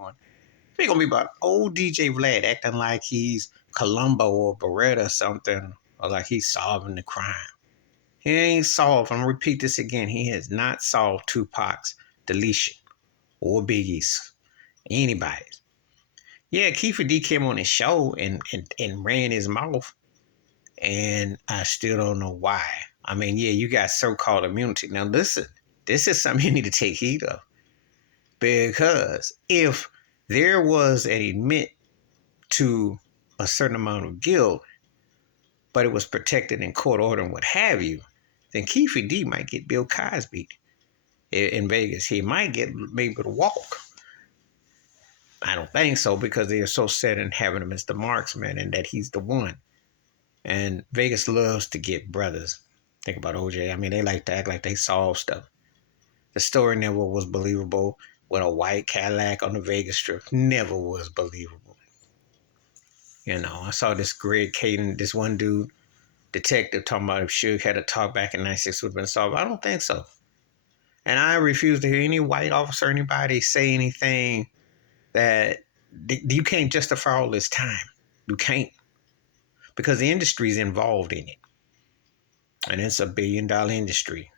going. It's gonna be about old DJ Vlad acting like he's Columbo or Beretta or something, or like he's solving the crime. He ain't solved. I'm gonna repeat this again. He has not solved Tupac's deletion or Biggie's, anybody's. Yeah, Kiefer D came on his show and ran his mouth, and I still don't know why. I mean, yeah, you got so-called immunity. Now listen, this is something you need to take heed of. Because if there was an admit to a certain amount of guilt, but it was protected in court order and what have you, then Kiefer D might get Bill Cosby in Vegas. He might get maybe to walk. I don't think so, because they are so set in having him as the marksman and that he's the one. And Vegas loves to get brothers. Think about OJ. I mean, they like to act like they solve stuff. The story never was believable with a white Cadillac on the Vegas Strip. Never was believable. You know, I saw this Greg Caden, this one dude, detective, talking about if Suge had a talk back in 96 would have been solved. I don't think so. And I refuse to hear any white officer or anybody say anything that you can't justify all this time. You can't. Because the industry is involved in it. And it's $1 billion industry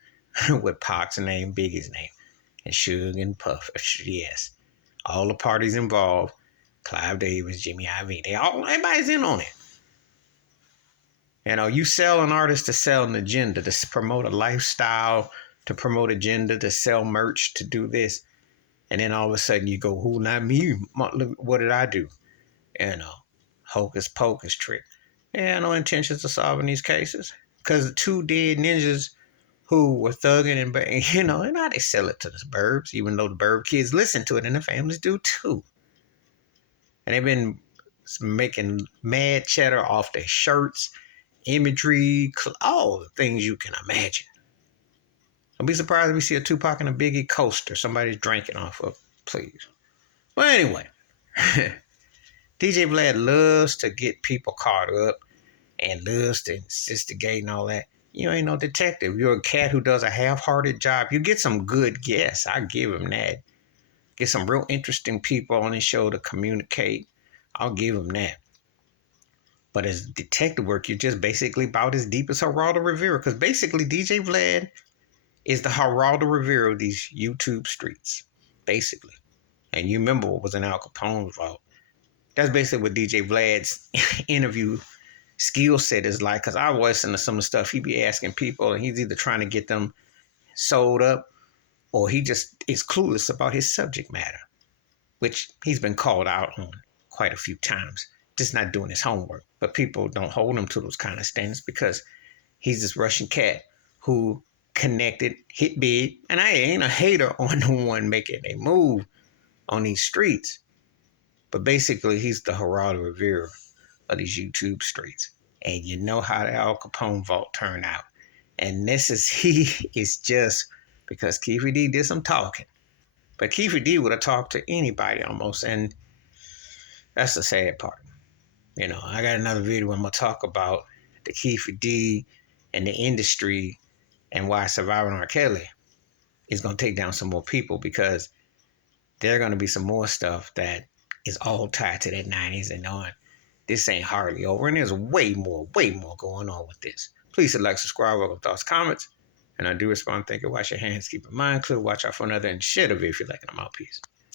with Pac's name, Biggie's name, and Suge and Puff. Yes. All the parties involved, Clive Davis, Jimmy Iovine, everybody's in on it. You know, you sell an artist to sell an agenda, to promote a lifestyle, to promote agenda, to sell merch, to do this. And then all of a sudden you go, who, not me? What did I do? You know, hocus pocus trick. Yeah, no intentions of solving these cases. Because the two dead ninjas who were thugging and, you know, and how they sell it to the burbs, even though the burb kids listen to it and the families do too. And they've been making mad cheddar off their shirts, imagery, all the things you can imagine. Don't be surprised if we see a Tupac and a Biggie coaster somebody's drinking off of, please. Well, anyway, DJ Vlad loves to get people caught up and loves to instigate and all that. You ain't no detective. You're a cat who does a half-hearted job. You get some good guests. I give him that. Get some real interesting people on his show to communicate. I'll give him that. But as detective work, you're just basically about as deep as Geraldo Rivera. Because basically, DJ Vlad is the Geraldo Rivera of these YouTube streets. Basically. And you remember what was in Al Capone's vault. That's basically what DJ Vlad's interview skill set is like. Because I listen to some of the stuff he be asking people, and he's either trying to get them sold up, or he just is clueless about his subject matter, which he's been called out on quite a few times, just not doing his homework. But people don't hold him to those kind of standards because he's this Russian cat who connected, hit big, and I ain't a hater on the one making a move on these streets. But basically, he's the Geraldo Rivera of these YouTube streets. And you know how the Al Capone vault turned out. And he is just because Kiefer D did some talking. But Kiefer D would have talked to anybody almost. And that's the sad part. You know, I got another video where I'm going to talk about the Kiefer D and the industry and why surviving R. Kelly is going to take down some more people, because there are going to be some more stuff that is all tied to that 90s and on. This ain't hardly over. And there's way more going on with this. Please hit like, subscribe, welcome thoughts, comments. And I do respond. Thank you. Wash your hands. Keep your mind clear. Watch out for another. And share the video if you like it. I'm out. Peace.